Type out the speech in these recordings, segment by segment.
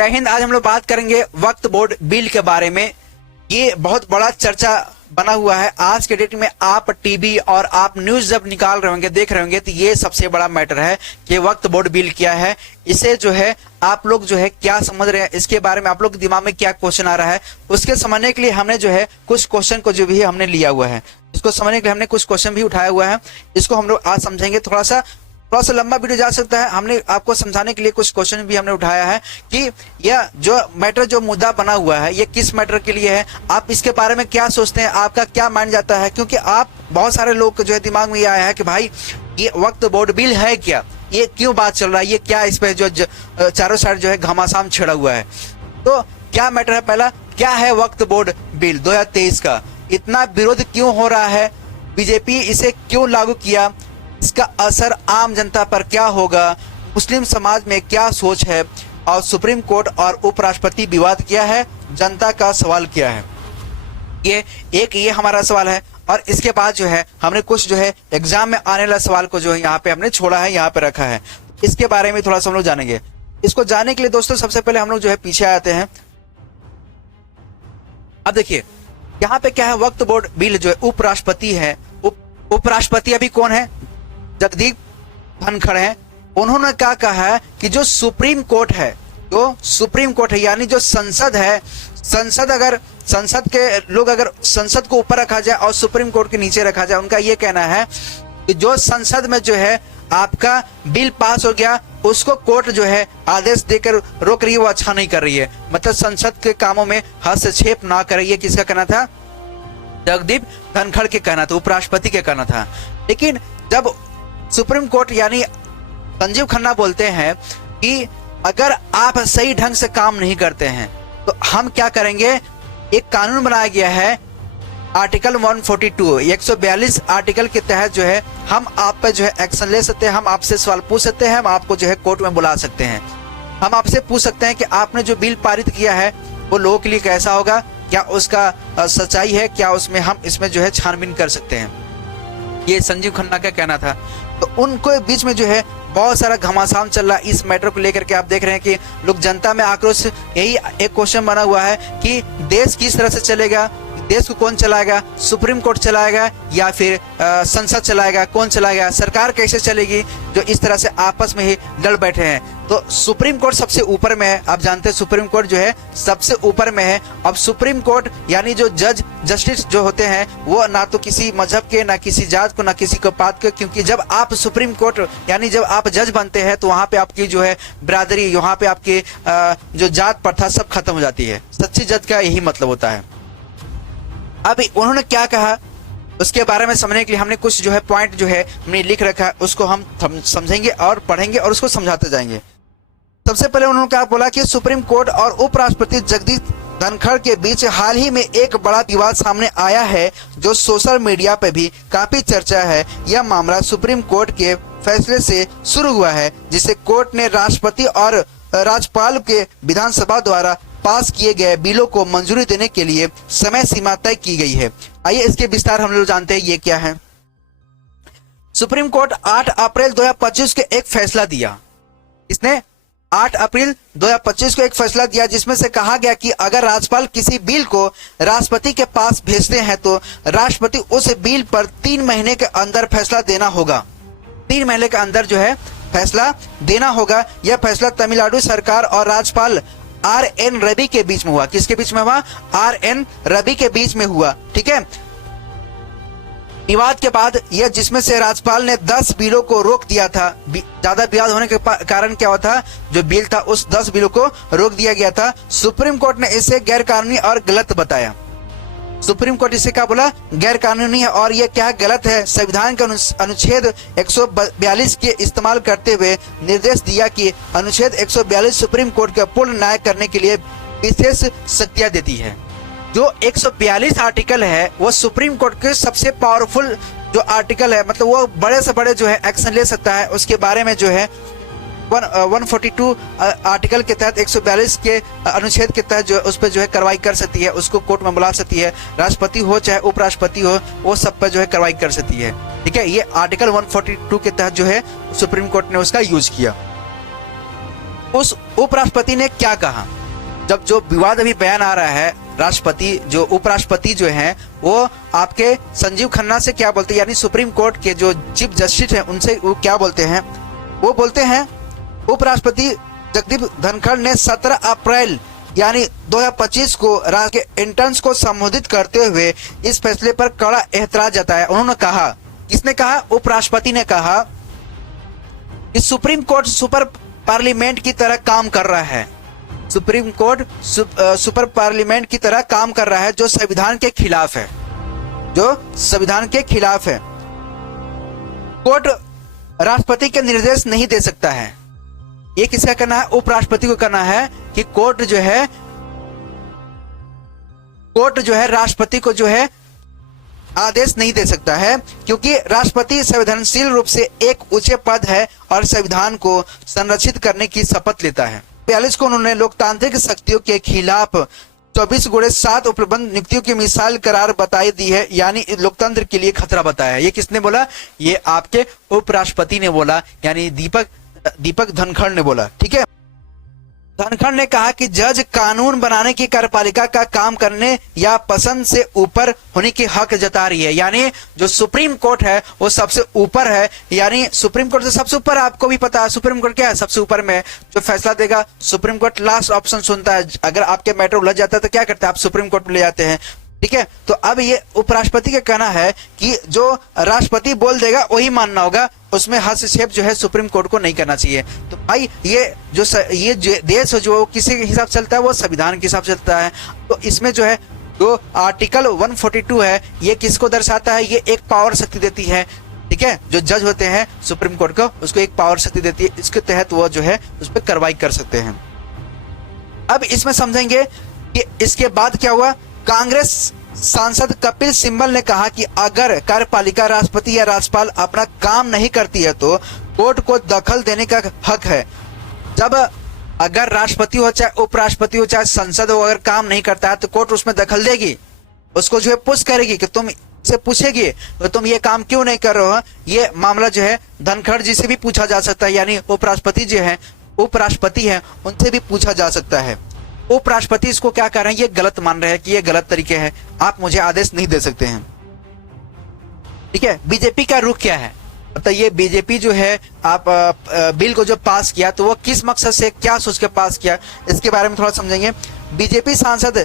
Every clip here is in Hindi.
जय हिंद। आज हम लोग बात करेंगे वक्फ बोर्ड बिल के बारे में। ये बहुत बड़ा चर्चा बना हुआ है आज के डेट में। आप टीवी और आप न्यूज जब निकाल रहे होंगे, देख रहे होंगे, तो ये सबसे बड़ा मैटर है कि वक्फ बोर्ड बिल क्या है, इसे जो है आप लोग जो है क्या समझ रहे हैं, इसके बारे में आप लोग के दिमाग में क्या क्वेश्चन आ रहा है, उसके समझने के लिए हमने जो है कुछ क्वेश्चन को जो भी हमने लिया हुआ है, इसको समझने के लिए हमने कुछ क्वेश्चन भी उठाया हुआ है। इसको हम लोग आज समझेंगे। थोड़ा सा लंबा वीडियो जा सकता है। हमने आपको समझाने के लिए कुछ क्वेश्चन भी हमने उठाया है कि यह जो मैटर, जो मुद्दा बना हुआ है, ये किस मैटर के लिए है, आप इसके बारे में क्या सोचते हैं, आपका क्या माइंड जाता है। क्योंकि आप बहुत सारे लोग को जो है दिमाग में ये आया है कि भाई ये वक्फ बोर्ड बिल है क्या, ये क्यों बात चल रहा है, ये क्या इस पे जो चारों साइड जो है घमासान छिड़ा हुआ है। तो क्या मैटर है, पहला क्या है वक्फ बोर्ड बिल 2023 का, इतना विरोध क्यों हो रहा है, बीजेपी इसे क्यों लागू किया, इसका असर आम जनता पर क्या होगा, मुस्लिम समाज में क्या सोच है, और सुप्रीम कोर्ट और उपराष्ट्रपति विवाद क्या है, जनता का सवाल क्या है। ये हमारा सवाल है। और इसके बाद जो है हमने कुछ जो है एग्जाम में आने वाला सवाल को जो है यहाँ पे हमने छोड़ा है, यहाँ पे रखा है। इसके बारे में थोड़ा सा हम लोग जानेंगे। इसको जानने के लिए दोस्तों सबसे पहले हम लोग जो है पीछे आते हैं। अब देखिए यहाँ पे क्या है, वक्फ बोर्ड बिल जो है उपराष्ट्रपति है। उपराष्ट्रपति अभी कौन है, जगदीप धनखड़ हैं। उन्होंने क्या कहा है कि जो सुप्रीम कोर्ट है, यानी जो संसद है, संसद के लोग अगर संसद को ऊपर रखा जाए और सुप्रीम कोर्ट के नीचे रखा जाए, उनका ये कहना है कि जो संसद में जो है आपका बिल पास हो गया, उसको कोर्ट जो है आदेश देकर रोक रही है, वो अच्छा नहीं कर रही है। मतलब संसद के कामों में हस्तक्षेप ना करे। ये किसका कहना था, जगदीप धनखड़ के कहना था, उपराष्ट्रपति के कहना था। लेकिन जब सुप्रीम कोर्ट यानी संजीव खन्ना बोलते हैं कि अगर आप सही ढंग से काम नहीं करते हैं तो हम क्या करेंगे, एक कानून बनाया गया है आर्टिकल 142 आर्टिकल के तहत जो है हम आप पे जो है एक्शन ले सकते हैं, हम आपसे सवाल पूछ सकते हैं, हम आपको जो है कोर्ट में बुला सकते हैं। हम आपसे पूछ सकते हैं कि आपने जो बिल पारित किया है वो लोगों के लिए कैसा होगा, क्या उसका सच्चाई है, क्या उसमें हम इसमें जो है छानबीन कर सकते हैं। ये संजीव खन्ना का कहना था। तो उनको बीच में जो है बहुत सारा घमासान चल रहा है इस मैटर को लेकर के। आप देख रहे हैं कि लोग जनता में आक्रोश, यही एक क्वेश्चन बना हुआ है कि देश किस तरह से चलेगा, देश को कौन चलाएगा, सुप्रीम कोर्ट चलाएगा या फिर संसद चलाएगा, कौन चलाएगा, सरकार कैसे चलेगी, जो इस तरह से आपस में ही लड़ बैठे हैं। तो सुप्रीम कोर्ट सबसे ऊपर में है। आप जानते हैं सुप्रीम कोर्ट जो है सबसे ऊपर में है। अब सुप्रीम कोर्ट यानी जो जस्टिस जो होते हैं वो ना तो किसी मजहब के, ना किसी जात को, ना किसी को पात के, क्योंकि जब आप सुप्रीम कोर्ट यानी जब आप जज बनते हैं तो वहां पे आपकी जो है बिरादरी, यहाँ पे आपकी जो जात प्रथा सब खत्म हो जाती है। सच्ची जज का यही मतलब होता है। अब उन्होंने क्या कहा उसके बारे में समझने के लिए हमने कुछ जो है पॉइंट जो है हमने लिख रखा है, उसको हम समझेंगे और पढ़ेंगे और उसको समझाते जाएंगे। सबसे पहले उन्होंने क्या बोला कि सुप्रीम कोर्ट और उपराष्ट्रपति जगदीप धनखड़ के बीच हाल ही में एक बड़ा विवाद सामने आया है, जो सोशल मीडिया पे भी काफी चर्चा है। यह मामला सुप्रीम कोर्ट के फैसले से शुरू हुआ है, जिसे कोर्ट ने राष्ट्रपति और राज्यपाल के विधानसभा द्वारा पास किए गए बिलों को मंजूरी देने के लिए समय सीमा तय की गई है। आइए इसके विस्तार हम लोग जानते हैं ये क्या है। सुप्रीम कोर्ट 8 अप्रैल 2025 को एक फैसला दिया। इसने 8 अप्रैल 2025 को एक फैसला दिया जिसमें से कहा गया कि अगर राज्यपाल किसी बिल को राष्ट्रपति के पास भेजते हैं तो राष्ट्रपति उस बिल पर 3 महीने के अंदर फैसला देना होगा। 3 महीने के अंदर जो है फैसला देना होगा। यह फैसला तमिलनाडु सरकार और राज्यपाल RN रवि के बीच में हुआ। किसके बीच में हुआ, RN रवि के बीच में हुआ। ठीक है, विवाद के बाद यह, जिसमें से राज्यपाल ने 10 बिलों को रोक दिया था। ज्यादा विवाद होने के कारण क्या हुआ था, जो बिल था उस 10 बिलों को रोक दिया गया था। सुप्रीम कोर्ट ने इसे गैरकानूनी और गलत बताया। सुप्रीम कोर्ट इसे क्या बोला, गैर कानूनी है और यह क्या गलत है। संविधान के अनुच्छेद 142 के इस्तेमाल करते हुए निर्देश दिया कि अनुच्छेद 142 सुप्रीम कोर्ट का पूर्ण न्याय करने के लिए विशेष शक्तियां देती है। जो 142 आर्टिकल है वो सुप्रीम कोर्ट के सबसे पावरफुल जो आर्टिकल है, मतलब वो बड़े से बड़े जो है एक्शन ले सकता है। उसके बारे में जो है 142 आर्टिकल के तहत 142 के अनुच्छेद के तहत जो उस पर जो है कार्रवाई कर सकती है, उसको कोर्ट में बुला सकती है। राष्ट्रपति हो चाहे उपराष्ट्रपति हो, वो सब पर जो है कार्रवाई कर सकती है। ठीक है, ये आर्टिकल 142 के तहत जो है सुप्रीम कोर्ट ने उसका यूज किया। उस उपराष्ट्रपति ने क्या कहा? जब जो विवाद अभी बयान आ रहा है, राष्ट्रपति जो उपराष्ट्रपति जो हैं वो आपके संजीव खन्ना से क्या बोलते हैं, यानी सुप्रीम कोर्ट के जो चीफ जस्टिस हैं उनसे वो क्या बोलते हैं? वो बोलते हैं उपराष्ट्रपति जगदीप धनखड़ ने 17 अप्रैल यानी 2025 को राज्य के इंटर्न्स को संबोधित करते हुए इस फैसले पर कड़ा एतराज जताया। उन्होंने कहा, किसने कहा? उपराष्ट्रपति ने कहा कि सुप्रीम कोर्ट सुपर पार्लियामेंट की तरह काम कर रहा है। सुप्रीम कोर्ट सुपर पार्लियामेंट की तरह काम कर रहा है, जो संविधान के खिलाफ है, जो संविधान के खिलाफ है। कोर्ट राष्ट्रपति के निर्देश नहीं दे सकता है। ये किसका करना है? उपराष्ट्रपति को करना है कि कोर्ट जो है राष्ट्रपति को जो है आदेश नहीं दे सकता है, क्योंकि राष्ट्रपति संवेदनशील रूप से एक उच्च पद है और संविधान को संरक्षित करने की शपथ लेता है। 42 को उन्होंने लोकतांत्रिक शक्तियों के खिलाफ 24/7 उपलब्ध नियुक्तियों की मिसाल करार बताई दी है, यानी लोकतंत्र के लिए खतरा बताया है। ये किसने बोला? ये आपके उपराष्ट्रपति ने बोला, यानी दीपक धनखड़ ने बोला। ठीक है, धनखड़ ने कहा कि जज कानून बनाने की कार्यपालिका का काम करने या पसंद से ऊपर होने की हक जता रही है। यानी जो सुप्रीम कोर्ट है वो सबसे ऊपर है, यानी सुप्रीम कोर्ट से सबसे ऊपर। आपको भी पता है सुप्रीम कोर्ट क्या है? सबसे ऊपर में जो फैसला देगा सुप्रीम कोर्ट लास्ट ऑप्शन सुनता है। अगर आपके मैटर उलझ जाता है तो क्या करते हैं? आप सुप्रीम कोर्ट में ले जाते हैं। ठीक है, तो अब ये उपराष्ट्रपति का कहना है कि जो राष्ट्रपति बोल देगा वही मानना होगा, उसमें हस्तक्षेप जो है सुप्रीम कोर्ट को नहीं करना चाहिए। तो भाई ये देश जो किसी के हिसाब से चलता है वो संविधान के हिसाब से चलता है। तो इसमें जो है जो आर्टिकल 142 है ये किसको दर्शाता है? ये एक पावर शक्ति देती है। ठीक है, जो जज होते हैं सुप्रीम कोर्ट को, उसको एक पावर शक्ति देती है, इसके तहत वो जो है उस पर कार्रवाई कर सकते हैं। अब इसमें समझेंगे कि इसके बाद क्या हुआ। कांग्रेस सांसद कपिल सिब्बल ने कहा कि अगर कार्यपालिका राष्ट्रपति या राज्यपाल अपना काम नहीं करती है तो कोर्ट को दखल देने का हक है। जब अगर राष्ट्रपति हो चाहे उपराष्ट्रपति हो चाहे संसद हो, अगर काम नहीं करता है तो कोर्ट उसमें दखल देगी, उसको जो है पुश करेगी कि तुम से पूछेगी तो तुम ये काम क्यों नहीं कर रहे हो। ये मामला जो है धनखड़ जी से भी पूछा जा सकता है, यानी उपराष्ट्रपति हैं उनसे भी पूछा जा सकता है। उपराष्ट्रपति इसको क्या कर रहे हैं? ये गलत मान रहे हैं कि ये गलत तरीके हैं, आप मुझे आदेश नहीं दे सकते हैं। ठीक है, बीजेपी का रुख क्या है? मतलब ये बीजेपी जो है आप बिल को जो पास किया तो वो किस मकसद से, क्या सोच के पास किया, इसके बारे में थोड़ा समझेंगे। बीजेपी सांसद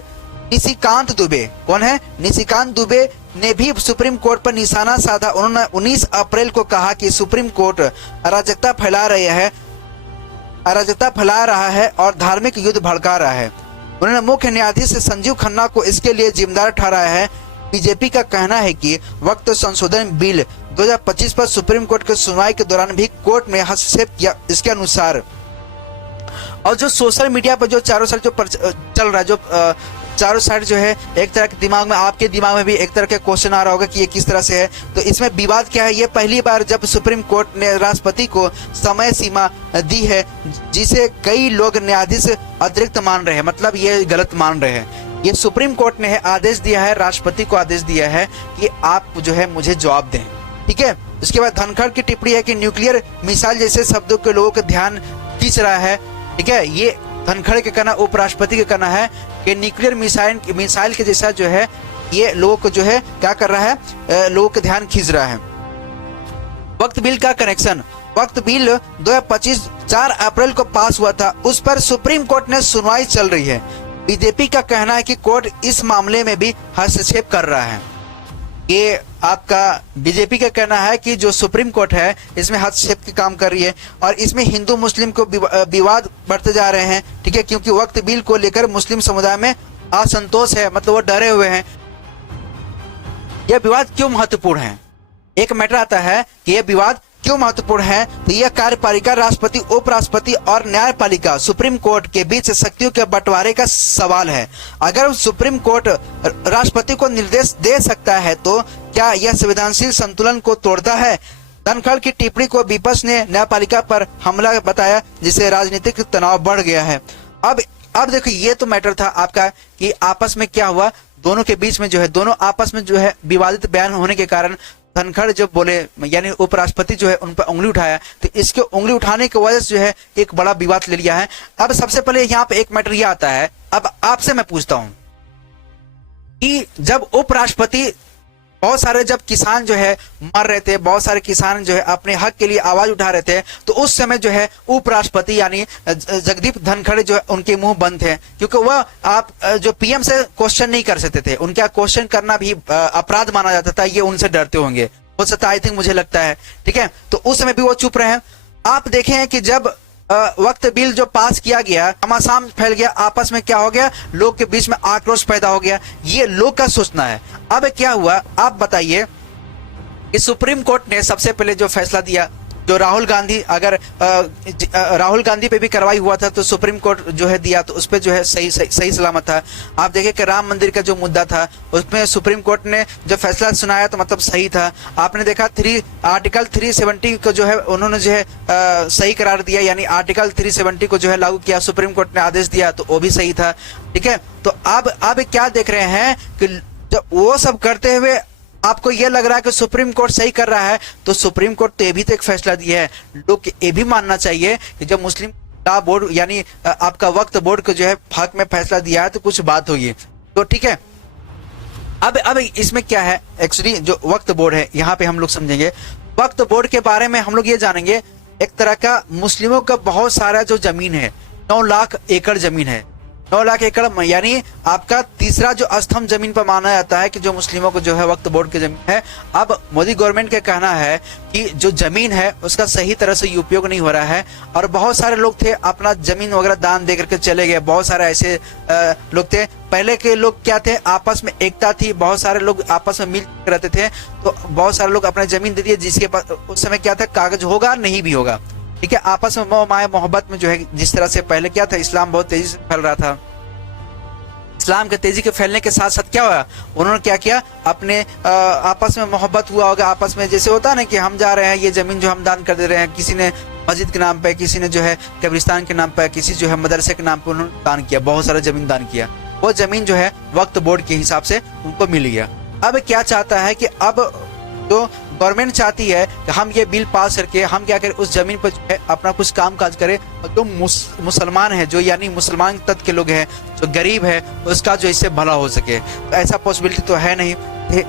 निशिकांत दुबे, कौन है? निशिकांत दुबे ने भी सुप्रीम कोर्ट पर निशाना साधा। उन्होंने 19 अप्रैल को कहा कि सुप्रीम कोर्ट अराजकता फैला रहा है और धार्मिक युद्ध भड़का रहा है। उन्होंने मुख्य न्यायाधीश संजीव खन्ना को इसके लिए जिम्मेदार ठहराया है। बीजेपी का कहना है कि वक्त संशोधन बिल 2025 पर सुप्रीम कोर्ट की सुनवाई के दौरान भी कोर्ट में हस्तक्षेप किया, इसके अनुसार। और जो सोशल मीडिया पर जो चारों साइड जो चल रहा है, जो चारों साइड जो है एक तरह के दिमाग में, आपके दिमाग में भी एक तरह के क्वेश्चन आ रहा होगा कि ये किस तरह से है। तो इसमें विवाद क्या है? ये पहली बार जब सुप्रीम कोर्ट ने राष्ट्रपति को समय सीमा दी है, जिसे कई लोग न्यायाधीश अतिरिक्त मान रहे हैं, मतलब ये गलत मान रहे हैं। ये सुप्रीम कोर्ट ने आदेश दिया है, राष्ट्रपति को आदेश दिया है कि आप जो है मुझे जवाब दें। ठीक है, उसके बाद धनखड़ की टिप्पणी है कि न्यूक्लियर मिसाइल जैसे शब्दों के लोगों का ध्यान खींच रहा है। ठीक है, ये धनखड़ के कहना, उपराष्ट्रपति का कहना है कि न्यूक्लियर मिसाइल के जैसा जो है ये लोगों को जो है क्या कर रहा है, लोगों का ध्यान खींच रहा है। वक्त बिल का कनेक्शन, वक्त बिल 2025 4 अप्रैल को पास हुआ था, उस पर सुप्रीम कोर्ट ने सुनवाई चल रही है। बीजेपी का कहना है कि कोर्ट इस मामले में भी हस्तक्षेप कर रहा है। ये आपका बीजेपी का कहना है कि जो सुप्रीम कोर्ट है इसमें हस्तक्षेप की काम कर रही है और इसमें हिंदू मुस्लिम को विवाद बढ़ते जा रहे हैं। ठीक है, क्योंकि वक्त बिल को लेकर मुस्लिम समुदाय में असंतोष है, मतलब वो डरे हुए हैं। यह विवाद क्यों महत्वपूर्ण है? एक मैटर आता है कि यह विवाद क्यों महत्वपूर्ण है। तो यह कार्यपालिका राष्ट्रपति, उपराष्ट्रपति और न्यायपालिका सुप्रीम कोर्ट के बीच शक्तियों के बंटवारे का सवाल है। अगर सुप्रीम कोर्ट राष्ट्रपति को निर्देश दे सकता है तो क्या यह संविधानशील संतुलन को तोड़ता है? धनखड़ की टिप्पणी को विपक्ष ने न्यायपालिका पर हमला बताया, जिससे राजनीतिक तनाव बढ़ गया है। अब देखो, ये तो मैटर था आपका कि आपस में क्या हुआ, दोनों के बीच में जो है, दोनों आपस में जो है विवादित बयान होने के कारण धनखड़ जो बोले, यानी उपराष्ट्रपति जो है उन पर उंगली उठाया, तो इसके उंगली उठाने की वजह से जो है एक बड़ा विवाद ले लिया है। अब सबसे पहले यहाँ पे एक मैटर ये आता है, अब आपसे मैं पूछता हूं कि जब उपराष्ट्रपति, बहुत सारे जब किसान जो है मर रहे थे, बहुत सारे किसान जो है अपने हक के लिए आवाज उठा रहे थे, तो उस समय जो है उपराष्ट्रपति यानी जगदीप धनखड़ जो है उनके मुंह बंद थे, क्योंकि वह आप जो पीएम से क्वेश्चन नहीं कर सकते थे, उनका क्वेश्चन करना भी अपराध माना जाता था, ये उनसे डरते होंगे, हो सकता है, आई थिंक, मुझे लगता है, ठीक है। तो उस समय भी वो चुप रहे। आप देखें कि जब वक्त बिल जो पास किया गया, घमासान फैल गया, आपस में क्या हो गया, लोग के बीच में आक्रोश पैदा हो गया, ये लोग का सोचना है। अब क्या हुआ, आप बताइए कि सुप्रीम कोर्ट ने सबसे पहले जो फैसला दिया, जो राहुल गांधी, अगर राहुल गांधी पे भी कार्रवाई हुआ था तो सुप्रीम कोर्ट जो है दिया, तो उस पर जो है सही सलामत था। आप देखिए कि राम मंदिर का जो मुद्दा था उसमें सुप्रीम कोर्ट ने जो फैसला सुनाया तो मतलब सही था। आपने देखा आर्टिकल 370 को जो है उन्होंने जो है सही करार दिया, यानी आर्टिकल 370 को जो है लागू किया, सुप्रीम कोर्ट ने आदेश दिया, तो वो भी सही था, ठीक है। तो अब क्या देख रहे हैं कि जब वो सब करते हुए आपको यह लग रहा है कि सुप्रीम कोर्ट सही कर रहा है, तो सुप्रीम कोर्ट तो ये भी तो एक फैसला दिया है, लोग ये भी मानना चाहिए कि जब मुस्लिम लॉ बोर्ड यानी आपका वक्फ बोर्ड को जो है हक में फैसला दिया है तो कुछ बात होगी, तो ठीक है। अब इसमें क्या है, एक्चुअली जो वक्फ बोर्ड है, यहाँ पे हम लोग समझेंगे वक्फ बोर्ड के बारे में, हम लोग ये जानेंगे एक तरह का मुस्लिमों का बहुत सारा जो जमीन है, 9 लाख एकड़ जमीन है, 9 लाख एकड़, यानी आपका तीसरा जो स्तंभ जमीन पर माना जाता है कि जो मुस्लिमों को जो है वक्फ बोर्ड की जमीन है। अब मोदी गवर्नमेंट का कहना है कि जो जमीन है उसका सही तरह से उपयोग नहीं हो रहा है, और बहुत सारे लोग थे अपना जमीन वगैरह दान दे करके चले गए, बहुत सारे ऐसे लोग थे। पहले के लोग क्या थे, आपस में एकता थी, बहुत सारे लोग आपस में मिल रहते थे, तो बहुत सारे लोग अपना जमीन दे दिए, जिसके पास उस समय क्या था, कागज होगा नहीं भी होगा, ठीक है। आपस में मोह माया मोहब्बत में जो है, जिस तरह से पहले क्या था, इस्लाम बहुत तेजी से फैल रहा था, इस्लाम के तेजी के फैलने के साथ साथ क्या हुआ, उन्होंने क्या किया, अपने आपस में मोहब्बत हुआ होगा, आपस में जैसे होता है ना कि हम जा रहे हैं, ये जमीन जो हम दान कर दे रहे हैं, किसी ने मस्जिद के नाम पे, किसी ने जो है कब्रिस्तान के नाम पे, किसी जो है मदरसे के नाम पे उन्होंने दान किया, बहुत सारा जमीन दान किया, वो जमीन जो है वक्फ बोर्ड के हिसाब से उनको मिल गया। अब क्या चाहता है कि अब तो गवर्नमेंट चाहती है कि हम ये बिल पास करके हम क्या करें, उस जमीन पर जो है अपना कुछ काम काज करें, और जो मुसलमान है, जो यानी मुसलमान तत्व के लोग हैं, जो गरीब है, उसका जो इससे भला हो सके। तो ऐसा पॉसिबिलिटी तो है नहीं,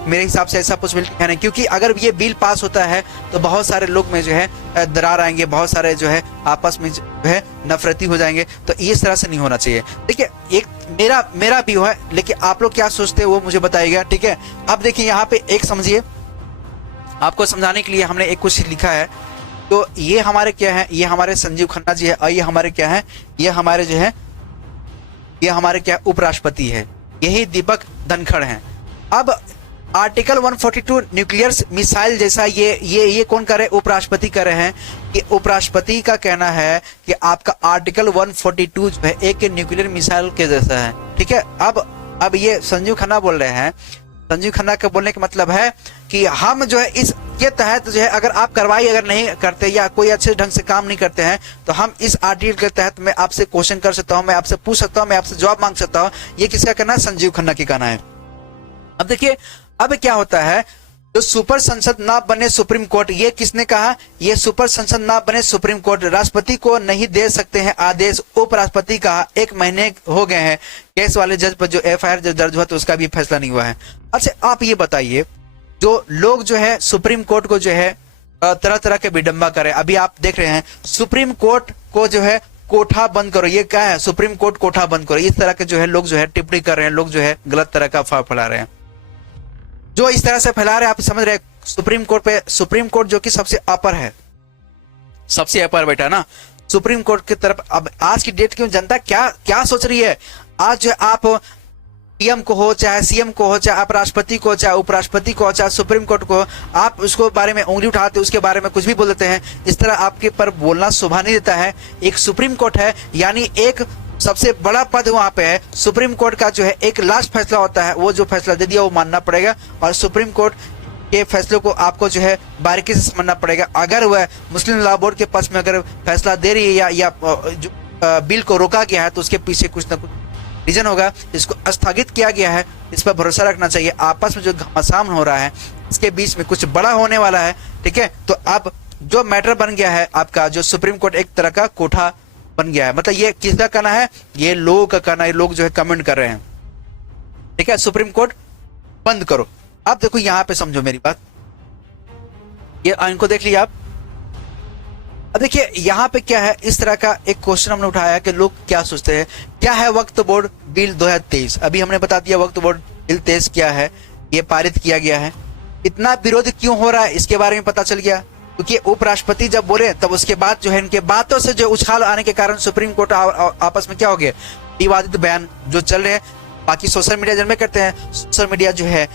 मेरे हिसाब से ऐसा पॉसिबिलिटी है नहीं, क्योंकि अगर ये बिल पास होता है तो बहुत सारे लोग में जो है दरार आएंगे, बहुत सारे जो है आपस में जो है नफरती हो जाएंगे, तो इस तरह से नहीं होना चाहिए। देखिए, एक मेरा व्यू है, लेकिन आप लोग क्या सोचते हैं वो मुझे बताइएगा, ठीक है। अब देखिए यहाँ पे एक समझिए, आपको समझाने के लिए हमने एक कुछ लिखा है, तो ये हमारे क्या है, ये हमारे संजीव खन्ना जी है, और ये हमारे क्या है, ये हमारे जो है, ये हमारे क्या उपराष्ट्रपति है, यही दीपक धनखड़ हैं। अब आर्टिकल 142 न्यूक्लियर मिसाइल जैसा ये कौन कर रहे हैं, उपराष्ट्रपति कर रहे हैं, कि उपराष्ट्रपति का कहना है कि आपका आर्टिकल 142 जो है एक न्यूक्लियर मिसाइल के जैसा है, ठीक है। अब ये संजीव खन्ना बोल रहे हैं, संजीव खन्ना का बोलने का मतलब है कि हम जो है इसके तहत जो है, अगर आप कार्रवाई अगर नहीं करते या कोई अच्छे ढंग से काम नहीं करते हैं, तो हम इस आर्टिकल के तहत मैं आपसे क्वेश्चन कर सकता हूं, मैं आपसे पूछ सकता हूं, मैं आपसे जवाब मांग सकता हूं। ये किसका कहना है, संजीव खन्ना की कहना है। अब देखिए, अब क्या होता है, जो सुपर संसद ना बने सुप्रीम कोर्ट, ये किसने कहा, ये सुपर संसद ना बने सुप्रीम कोर्ट, राष्ट्रपति को नहीं दे सकते हैं आदेश, उपराष्ट्रपति का 1 महीने हो गए हैं केस वाले जज पर जो एफआईआर जो दर्ज हुआ, तो उसका भी फैसला नहीं हुआ है। अच्छा, आप ये बताइए, जो लोग जो है सुप्रीम कोर्ट को जो है तरह तरह के विडंबा करे, अभी आप देख रहे हैं सुप्रीम कोर्ट को जो है कोठा बंद करो, ये क्या है, सुप्रीम कोर्ट कोठा बंद करो, इस तरह के जो है लोग जो है टिप्पणी कर रहे हैं, लोग जो है गलत तरह का अफवाह फैला रहे हैं, जो इस तरह से फैला रहे हैं, आप समझ रहे हैं, सुप्रीम कोर्ट पे, सुप्रीम कोर्ट जो कि सबसे अपर है, सबसे अपर बैठा ना सुप्रीम कोर्ट की तरफ। अब आज की डेट की जनता क्या सोच रही है, आज जो आप पीएम को हो, चाहे सीएम को हो, चाहे आप राष्ट्रपति को, चाहे उपराष्ट्रपति को, चाहे सुप्रीम कोर्ट को, आप उसको बारे में उंगली उठाते, उसके बारे में कुछ भी बोल देते हैं, इस तरह आपके पर बोलना शोभा नहीं देता है। एक सुप्रीम कोर्ट है, यानी एक सबसे बड़ा पद वहां पे है, सुप्रीम कोर्ट का जो है एक लास्ट फैसला होता है, वो जो फैसला दे दिया वो मानना पड़ेगा, और सुप्रीम कोर्ट के फैसले को आपको जो है बारीकी से समझना पड़ेगा। अगर वह मुस्लिम लॉ बोर्ड के पक्ष में अगर फैसला दे रही है या जो बिल को रोका गया है, तो उसके पीछे कुछ ना कुछ रीजन होगा, इसको स्थगित किया गया है, इस पर भरोसा रखना चाहिए। आपस में जो घमासान हो रहा है, इसके बीच में कुछ बड़ा होने वाला है। ठीक है, तो अब जो मैटर बन गया है आपका, जो सुप्रीम कोर्ट एक तरह का कोठा बन गया है। मतलब ये किसका कहना है? ये लोगों का कहना है, लोग जो है कमेंट कर रहे हैं। ठीक है, सुप्रीम कोर्ट बंद करो। अब देखो यहाँ पे समझो मेरी बात, ये इनको देख लिया आप। अब देखिए यहाँ पे क्या है, इस तरह का एक क्वेश्चन हमने उठाया कि लोग क्या सोचते हैं, क्या है वक्फ बोर्ड बिल 2023। अभी हमने बता दिया वक्फ बोर्ड बिल 23 क्या है, ये पारित किया गया है। इतना विरोध क्यों हो रहा है इसके बारे में पता चल गया, क्योंकि उपराष्ट्रपति जब बोले तब उसके बाद जो है इनके बातों से जो उछाल आने के कारण सुप्रीम कोर्ट आपस में क्या हो गया, विवादित बयान जो चल रहे हैं। बाकी सोशल मीडिया जन्मे करते हैं, सोशल मीडिया जो है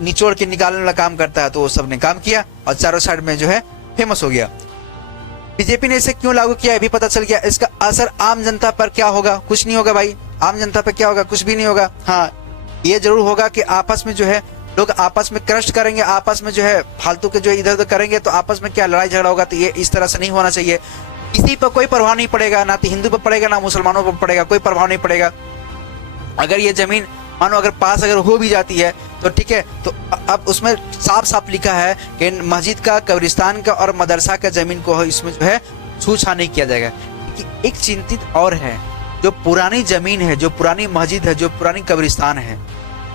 निचोड़ के निकालने वाला काम करता है, तो वो सब ने काम किया और चारों साइड में जो है फेमस हो गया। बीजेपी ने इसे क्यों लागू किया ये भी पता चल गया। इसका असर आम जनता पर क्या होगा? कुछ नहीं होगा भाई, आम जनता पर क्या होगा? कुछ भी नहीं होगा। हाँ, ये जरूर होगा कि आपस में जो है लोग आपस में क्रश करेंगे, आपस में जो है फालतू के जो इधर उधर करेंगे, तो आपस में क्या लड़ाई झगड़ा होगा। तो ये इस तरह से नहीं होना चाहिए। किसी पर कोई प्रभाव नहीं पड़ेगा, ना तो हिंदू पर पड़ेगा ना मुसलमानों पर पड़ेगा, कोई प्रभाव नहीं पड़ेगा। अगर ये जमीन मानो अगर पास अगर हो भी जाती है तो ठीक है, तो अब उसमें साफ साफ लिखा है कि मस्जिद का, कब्रिस्तान का और मदरसा का जमीन को इसमें जो है छूछा नहीं किया जाएगा। कि एक चिंतित और है, जो पुरानी जमीन है, जो पुरानी मस्जिद है, जो पुरानी कब्रिस्तान है,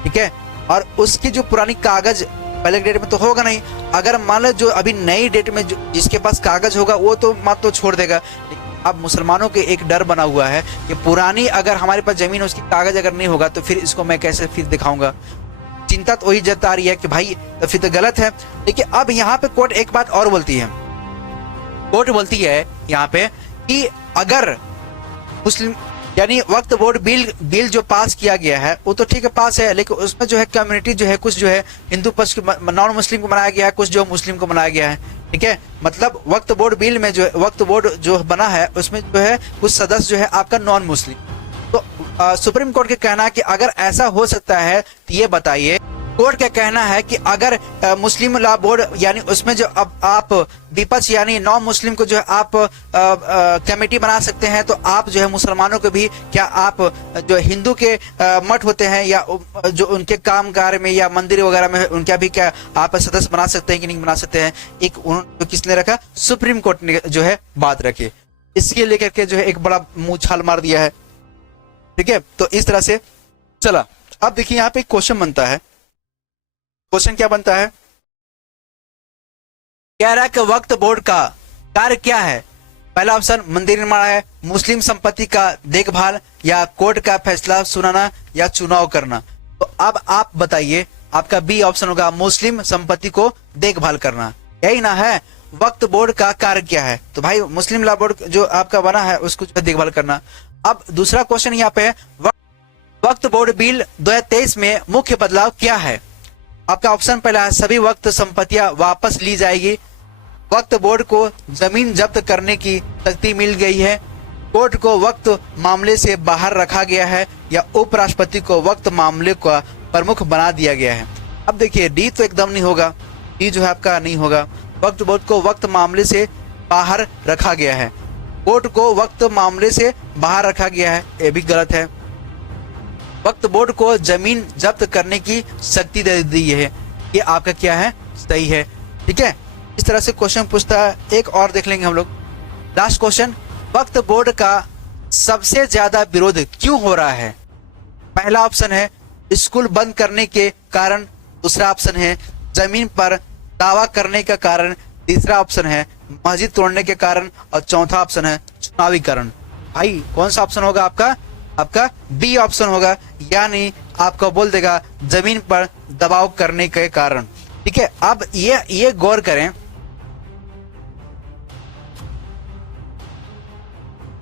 ठीक है, और उसकी जो पुरानी कागज पहले डेट में तो होगा नहीं। अगर मान लो जो अभी नई डेट में जिसके पास कागज होगा वो तो मत तो छोड़ देगा। अब मुसलमानों के एक डर बना हुआ है कि पुरानी अगर हमारे पास जमीन है उसकी कागज अगर नहीं होगा तो फिर इसको मैं कैसे फिर दिखाऊंगा। चिंता तो वही जता रही है कि भाई तो फिर तो गलत है। देखिए अब यहाँ पे कोर्ट एक बात और बोलती है, कोर्ट बोलती है यहाँ पे कि अगर मुस्लिम यानी वक्फ बोर्ड बिल जो पास किया गया है वो तो ठीक है पास है, लेकिन उसमें जो है कम्युनिटी जो है कुछ जो है हिंदू पक्ष नॉन मुस्लिम को बनाया गया है, कुछ जो मुस्लिम को बनाया गया है। ठीक है, मतलब वक्फ बोर्ड बिल में जो वक्फ बोर्ड जो बना है उसमें जो है कुछ सदस्य जो है आपका नॉन मुस्लिम। तो सुप्रीम कोर्ट का कहना है कि अगर ऐसा हो सकता है तो ये बताइए, कोर्ट का कहना है कि अगर मुस्लिम लॉ बोर्ड यानी उसमें जो अब आप विपक्ष यानी नॉन मुस्लिम को जो है आप कमेटी बना सकते हैं, तो आप जो है मुसलमानों को भी क्या आप जो हिंदू के मठ होते हैं या जो उनके काम कार्य में या मंदिर वगैरह में उनका भी क्या आप सदस्य बना सकते हैं कि नहीं बना सकते हैं। एक उन्होंने किसने रखा, सुप्रीम कोर्ट ने जो है बात रखी, इसके लेकर के जो है एक बड़ा मुंह छाल मार दिया है। ठीक है, तो इस तरह से चला। अब देखिए यहाँ पे एक क्वेश्चन बनता है, क्वेश्चन क्या बनता है, कह रहा है कि वक्फ बोर्ड का कार्य क्या है। पहला ऑप्शन मंदिर निर्माण है, मुस्लिम संपत्ति का देखभाल, या कोर्ट का फैसला सुनाना, या चुनाव करना। तो अब आप बताइए, आपका बी ऑप्शन होगा मुस्लिम संपत्ति को देखभाल करना। यही ना है, वक्फ बोर्ड का कार्य क्या है, तो भाई मुस्लिम लॉ बोर्ड जो आपका बना है उसको देखभाल करना। अब दूसरा क्वेश्चन यहाँ पे, वक्फ बोर्ड बिल 2023 में मुख्य बदलाव क्या है। आपका ऑप्शन पहला है सभी वक्त संपत्तियां वापस ली जाएगी, वक्फ बोर्ड को जमीन जब्त करने की शक्ति मिल गई है, कोर्ट को वक्त मामले से बाहर रखा गया है, या उपराष्ट्रपति को वक्त मामले का प्रमुख बना दिया गया है। अब देखिए डी तो एकदम नहीं होगा, डी जो है आपका नहीं होगा। वक्फ बोर्ड को वक्त मामले से बाहर रखा गया है, कोर्ट को वक्त मामले से बाहर रखा गया है, ये भी गलत है। वक्फ बोर्ड को जमीन जब्त करने की शक्ति दे दी है, ये आपका क्या है, सही है। ठीक है, इस तरह से क्वेश्चन पूछता है। एक और देख लेंगे हम लोग, लास्ट क्वेश्चन, वक्फ बोर्ड का सबसे ज्यादा विरोध क्यों हो रहा है। पहला ऑप्शन है स्कूल बंद करने के कारण, दूसरा ऑप्शन है जमीन पर दावा करने का कारण, तीसरा ऑप्शन है मस्जिद तोड़ने के कारण, और चौथा ऑप्शन है चुनावी कारण। भाई कौन सा ऑप्शन होगा आपका, आपका बी ऑप्शन होगा, यानी आपको बोल देगा जमीन पर दबाव करने के कारण। ठीक है, अब ये गौर करें,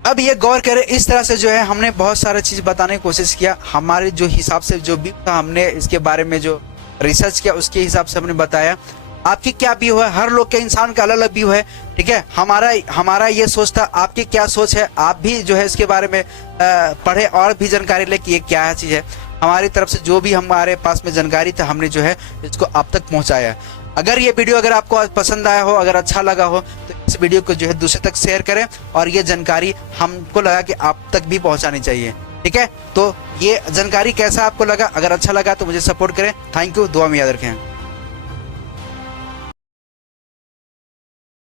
अब ये गौर करें, इस तरह से जो है हमने बहुत सारे चीज बताने की कोशिश किया, हमारे जो हिसाब से जो भी था हमने इसके बारे में जो रिसर्च किया उसके हिसाब से हमने बताया। आपकी क्या व्यू है, हर लोग के इंसान का अलग अलग व्यू है। ठीक है, हमारा ये सोच था, आपकी क्या सोच है, आप भी जो है इसके बारे में पढ़े और भी जानकारी ले कि ये क्या है चीज है। हमारी तरफ से जो भी हमारे पास में जानकारी था हमने जो है इसको आप तक पहुंचाया। अगर ये वीडियो अगर आपको पसंद आया हो, अगर अच्छा लगा हो, तो इस वीडियो को जो है दूसरे तक शेयर करें, और ये जानकारी हमको लगा कि आप तक भी पहुंचानी चाहिए। ठीक है, तो ये जानकारी कैसा आपको लगा, अगर अच्छा लगा तो मुझे सपोर्ट करें। थैंक यू, दुआ में याद रखें।